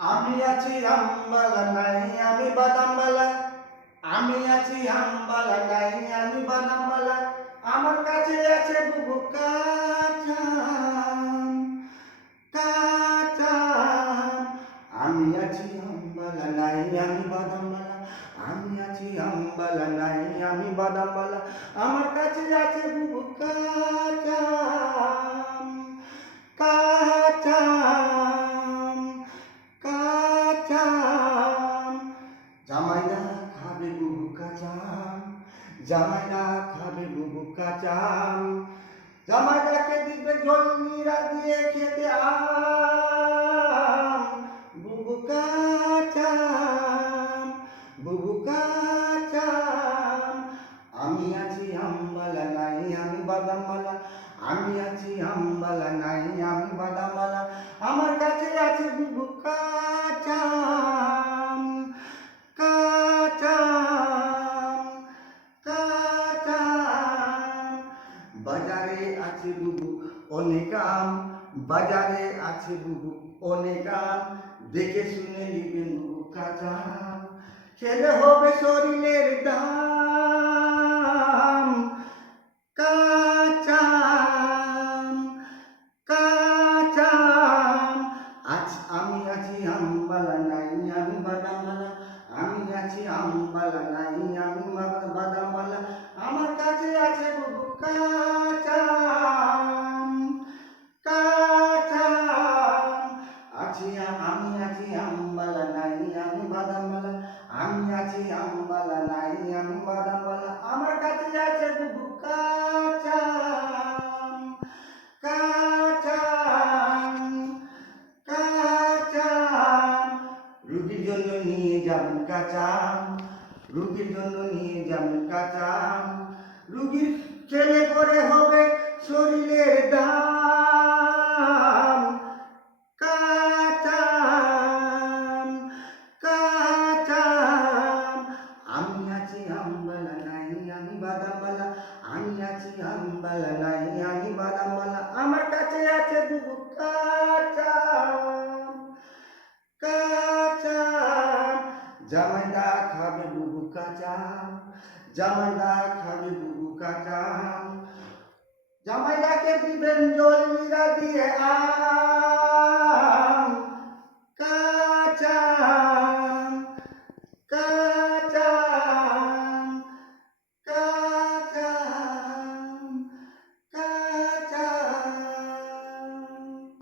আমি আছি আমবালা নাই আমি বাদামবালা। আমি আছি আমবালা নাই আমি বাদামবালা। আমার কাছে আছে বুবু কাঁচা আম, কাঁচা আম। আমি আছি আমবালা নাই আমি বাদামবালা। আমি আছি আমবালা নাই আমি বাদামবালা। আমার কাছে আছে বুবু কাঁচা আম, কাঁচা আম, কাঁচা আম। জামাইদা খাবে বুবু কাঁচা আম, জামাইদা খাবে বুবু কাঁচা আম। জামাইদাকে দিবে জলজিরা দিয়ে খেতে আম, বুবু কাঁচা আম, বুবু কাঁচা আম। আমি আছি আমবালা নাই আমি বাদামবালা। আমি আছি আমবালা নাই আমি বাদামবালা। আমার কাছে আছে বুবু কাঁচা আম, কাঁচা আম, কাঁচা আম। বাজারে আছে বুবু অনেক আম, বাজারে আছে বুবু অনেক আম। দেখে শুনে নিবেন বুবু কাঁচা আম, খেলে হবে শরীরের দাম। কাঁচা আম, কাঁচা আম। আজ আমি আছি আমবালা নাই আমি বাদামবালা। আমি আছি আমবালা নাই আমি বাদামবালা। আমার কাছে আছে বুবু কাঁচা আম, কাঁচা আম। আমি আছি আমবালা নাই আমি বাদামবালা। আমি আছি আমবালা নাই আমি বাদামবালা। আমার কাছে আছে বুবু কাঁচা আম, কাঁচা আম, কাঁচা আম। রুগীর জন্য নিয়ে যাবেন কাঁচা আম, রুগীর জন্য নিয়ে যাবেন কাঁচা আম। রুগীর খেলে পরে হবে শরীরের দাম। কাঁচা আম, কাঁচা আম। আমি আছি আমবালা নাই আমি বাদামবালা। আমি আছি আমবালা নাই আমি বাদামবালা। আমার কাছে আছে বুবু কাঁচা আম, কাঁচা আম। জামাইদা খাবে বুবু কাঁচা আম, জামাইদা খাবে বুবু কাঁচা আম। জামাইদাকে দিবেন জলজিরা দিয়ে আম।